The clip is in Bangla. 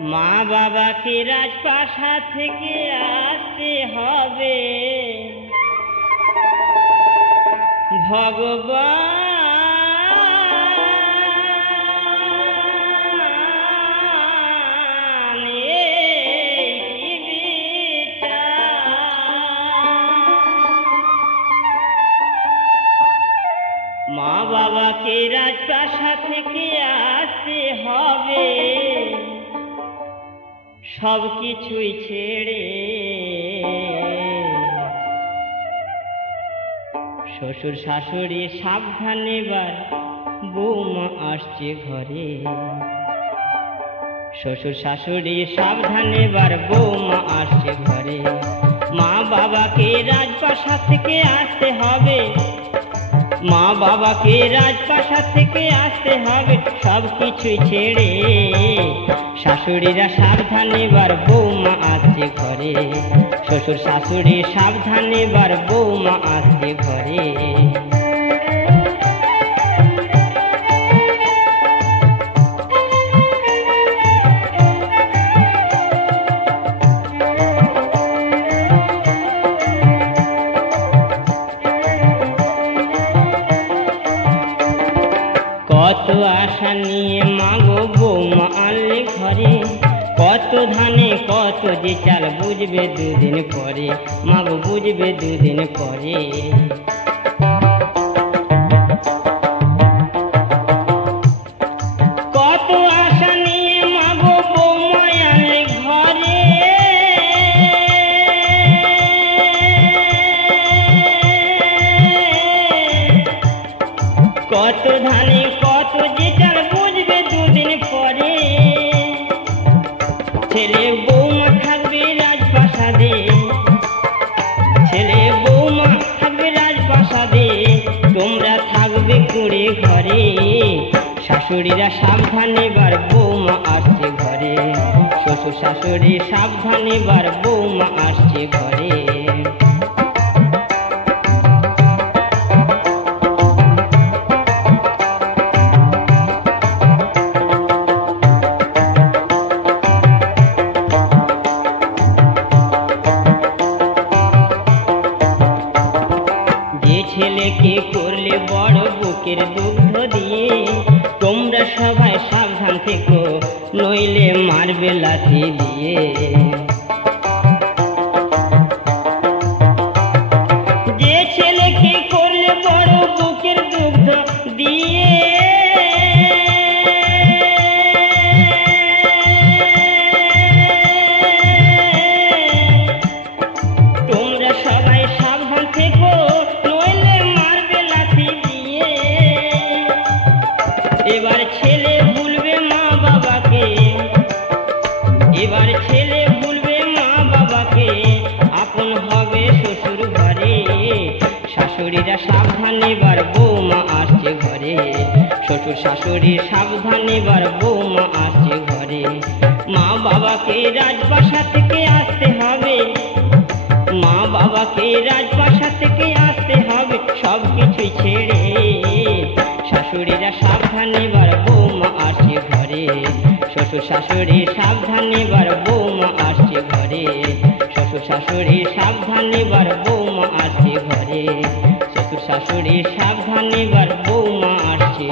মা বাবাকে রাজপ্রাসাদ থেকে আসতে হবে, ভগবান এই মা বাবাকে রাজপ্রাসাদ থেকে আসতে হবে, সব কিছুই ছেড়ে শ্বশুর শাশুড়ি সাবধান, এবার বৌমা আসছে ঘরে। শ্বশুর শাশুড়ি সাবধান, এবার বৌমা আসছে ঘরে। মা বাবাকে রাজপ্রাসাদ থেকে আসতে হবে, মা বাবাকে রাজপ্রাসাদ থেকে আসতে হবে, সব কিছুই ছেড়ে শাশুড়িরা সাবধান, এবার বৌমা আসছে ঘরে। শ্বশুর শাশুড়ি সাবধান, এবার বৌমা আসছে ঘরে। কত আশা নিয়ে মাগো বৌমা আনলে ঘরে, কত ধানে কত যে চাল বুঝবে দুদিন পরে, মাগো বুঝবে দুদিন পরে। কত আশা নিয়ে মাগো বৌমা আনলে ঘরে, কত ধানে কত যে চাল বুঝবে দুদিন পরে। ছেলে বৌমা থাকবে রাজপ্রাসাদে, ছেলে বৌমা থাকবে রাজপ্রাসাদে, তোমরা থাকবে কুঁড়ে ঘরে। শাশুড়িরা সাবধান, এবার বৌমা আসছে ঘরে। শ্বশুর শাশুড়ি সাবধান, এবার বৌমা আসছে ঘরে। ছেলেকে করলে বড় বুকের দুগ্ধ দিয়ে, তোমরা সবাই সাবধান থেকো, নইলে মারবে লাথি দিয়ে। যে ছেলেকে করলে বড় বুকের দুগ্ধ দিয়ে, তোমরা সবাই সাবধান থেকো, এবার ছেলে ভুলবে মা বাবাকে, এবার ছেলে ভুলবে মা বাবাকে, আপন হবে শ্বশুর ঘরে। শাশুড়িরা সাবধান, এবার বৌমা আসছে ঘরে। শ্বশুর শাশুড়ি সাবধান, এবার বৌমা আসছে ঘরে। মা বাবাকে রাজপ্রাসাদ থেকে আসতে হবে, মা বাবাকে রাজপ্রাসাদ থেকে আসতে হবে, সব কিছুই ছেড়ে শাশুড়িরা সাবধান, এবার বৌমা আসছে ঘরে। শ্বশুর শাশুড়ি সাবধান, এবার বৌমা আসছে ঘরে। শ্বশুর শাশুড়ি সাবধান, এবার বৌমা আসছে ঘরে। শ্বশুর শাশুড়ি সাবধান, এবার বৌমা আসছে